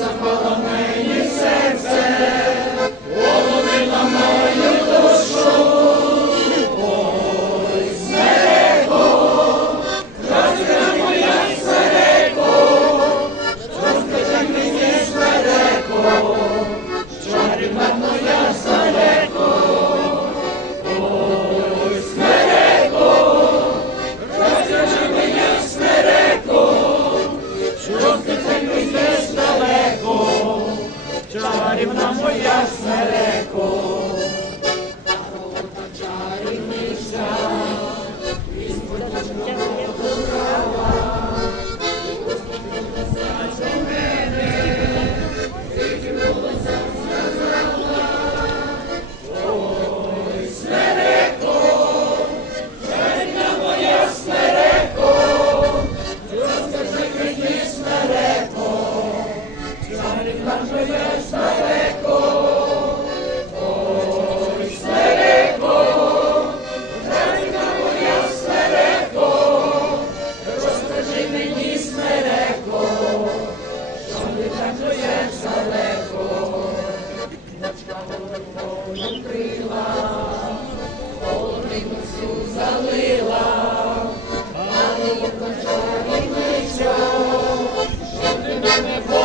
Чарівна में